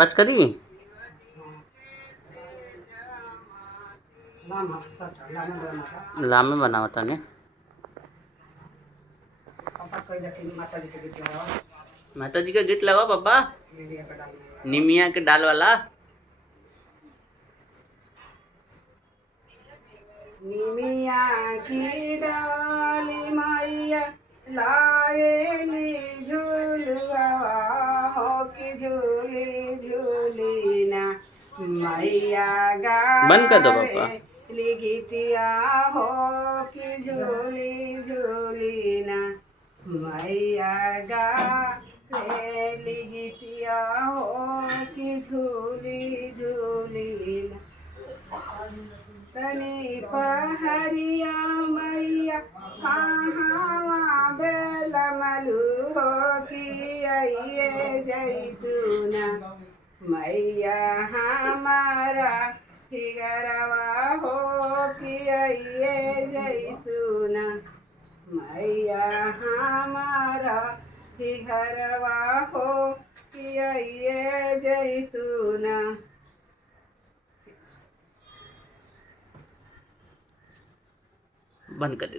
बस करी लामे बनावता ने माता जी का गीत लगाओ पापा निमिया के डाल वाला निमिया की डाली मैया लावेली झूलवा हो कि झूली झूली ना मैया बंद कर दो पापा गावे गीतिया हो कि झूली झूली ना मैया गावे गीतिया हो कि झूली झूली ना तनी पहरिया मैया कहाँ बेल मलू हो कि आइए जैतूना मैया हमारा हिगरवा हो कि आइए जैतूना मैया हमारा हिगरवा हो कि आइए जैतूना। बंद कर दे।